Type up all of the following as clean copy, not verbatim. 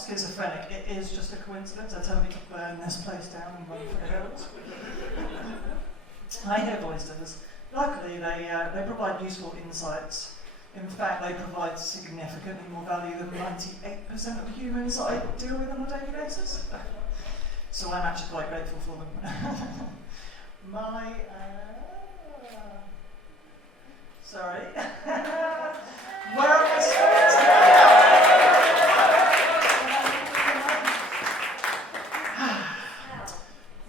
not schizophrenic, it is just a coincidence. I tell me to burn this place down and run for the hills. I hear voices. Luckily, they provide useful insights. In fact, they provide significantly more value than 98% of the humans that I deal with on a daily basis. So I'm actually quite grateful for them. Sorry. Where are my spirits?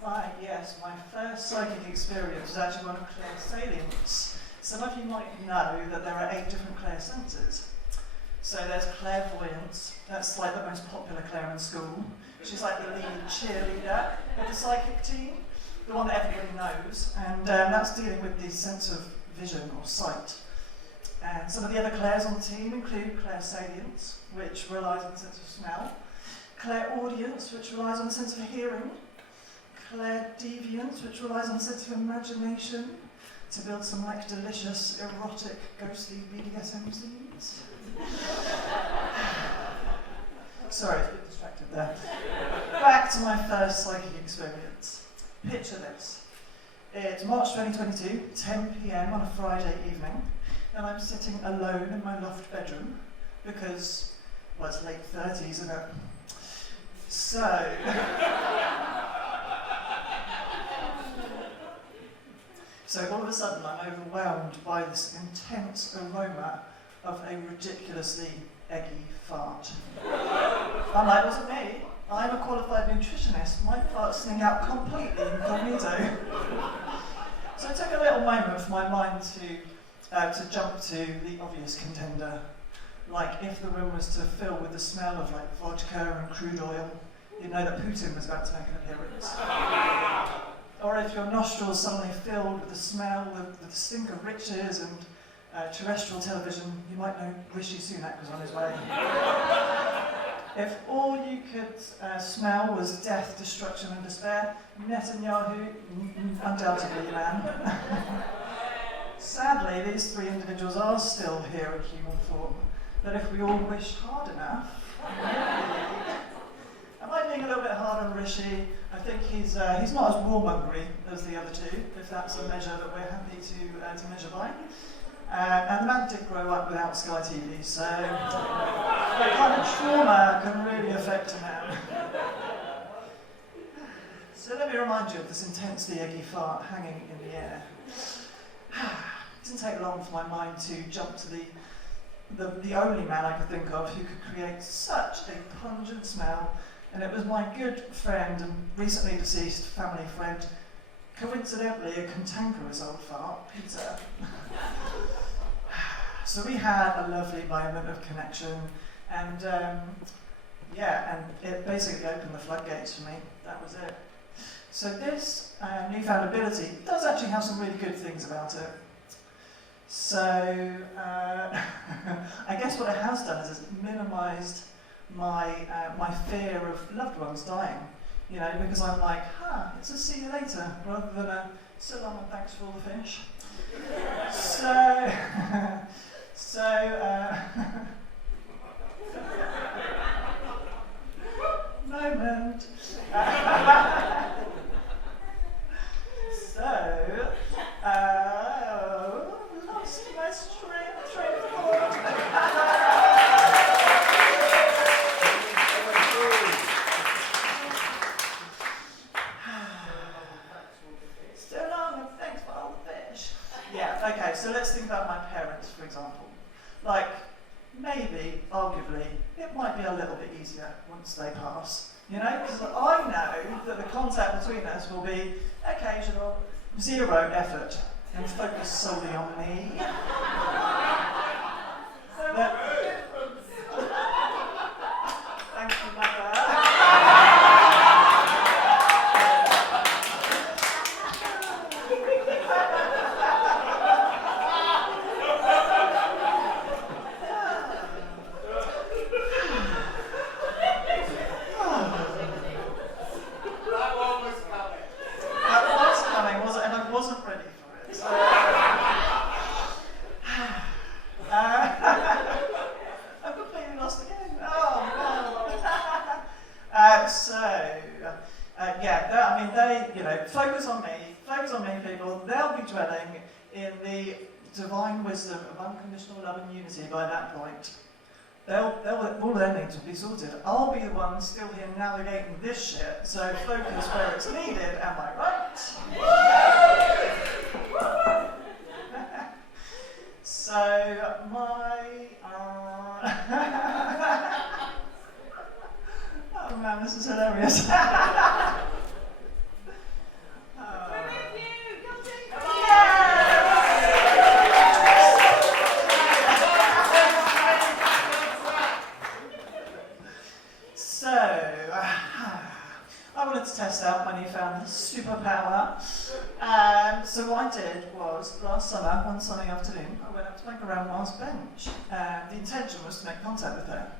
Right, yes, my first psychic experience was actually one of clairsalience. Some of you might know that there are 8 different clairsenses. So there's clairvoyance, that's like the most popular Claire in school. She's like the lead cheerleader of the psychic team, the one that everybody knows, and that's dealing with the sense of vision or sight. And some of the other Claires on the team include clairsalience, which relies on the sense of smell, clairaudience, which relies on the sense of hearing, clairdeviance, which relies on the sense of imagination, to build some like delicious, erotic, ghostly BDSM scenes. Sorry, a bit distracted there. Back to my first psychic experience. Picture this. It's March 2022, 10 PM on a Friday evening, and I'm sitting alone in my loft bedroom because, well, it's late 30s, isn't it? So, all of a sudden I'm overwhelmed by this intense aroma of a ridiculously eggy fart. I'm like, it wasn't me. I'm a qualified nutritionist. My farts sting out completely incognito. So it took a little moment for my mind to jump to the obvious contender. Like if the room was to fill with the smell of like vodka and crude oil, you'd know that Putin was about to make an appearance. Or if your nostrils suddenly filled with the smell, the stink of riches and terrestrial television, you might know Rishi Sunak was on his way. If all you could smell was death, destruction and despair, Netanyahu, undoubtedly your man. Sadly, these 3 individuals are still here in human form, but if we all wished hard enough, am I being a little bit hard on Rishi? I think he's not as warmongery as the other 2, if that's a measure that we're happy to measure by. And the man did grow up without Sky TV, so that kind of trauma can really affect a man. So let me remind you of this intensely eggy fart hanging in the air. It didn't take long for my mind to jump to the only man I could think of who could create such a pungent smell, and it was my good friend and recently deceased family friend, coincidentally a cantankerous old fart, Peter. So we had a lovely moment of connection, and and it basically opened the floodgates for me. That was it. So this newfound ability does actually have some really good things about it. So I guess what it has done is it's minimised my fear of loved ones dying. You know, because I'm like, it's a see you later, rather than a so long and thanks for all the fish. Moment. Lost my train of thought. So long and thanks for all the fish. Yeah, okay, so let's think about my parents, for example. Like, maybe, arguably, it might be a little bit easier once they pass. You know, because I know that the contact between us will be occasional, 0 effort, and focus solely on me. Thank you, Mother. focus on me, people. They'll be dwelling in the divine wisdom of unconditional love and unity by that point. All their needs will be sorted. I'll be the one still here navigating this shit, so focus where it's needed, am I right? So, oh man, this is hilarious. I wanted to test out my newfound superpower. So what I did was, last summer, one sunny afternoon, I went up to my grandma's bench. The intention was to make contact with her.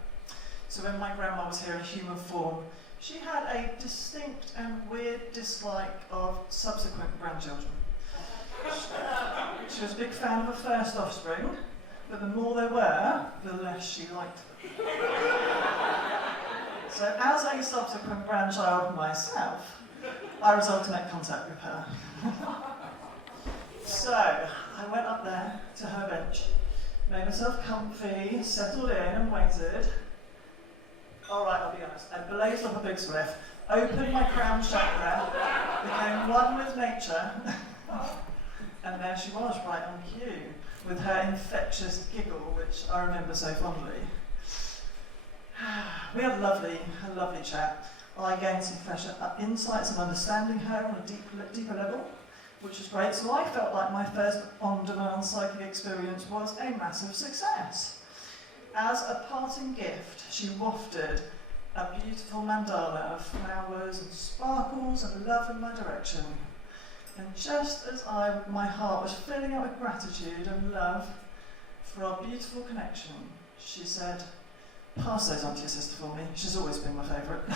So when my grandma was here in human form, she had a distinct and weird dislike of subsequent grandchildren. She was a big fan of her first offspring, but the more there were, the less she liked them. So as a subsequent grandchild myself, I resolved to make contact with her. So I went up there to her bench, made myself comfy, settled in and waited. Alright, I'll be honest, I blazed off a big spliff, opened my crown chakra, became one with nature, and there she was, right on cue, with her infectious giggle, which I remember so fondly. We had a lovely chat. I gained some fresh insights and understanding her on a deeper level, which was great. So I felt like my first on-demand psychic experience was a massive success. As a parting gift, she wafted a beautiful mandala of flowers and sparkles and love in my direction. And just as my heart was filling up with gratitude and love for our beautiful connection, she said, "Pass those on to your sister for me. She's always been my favourite."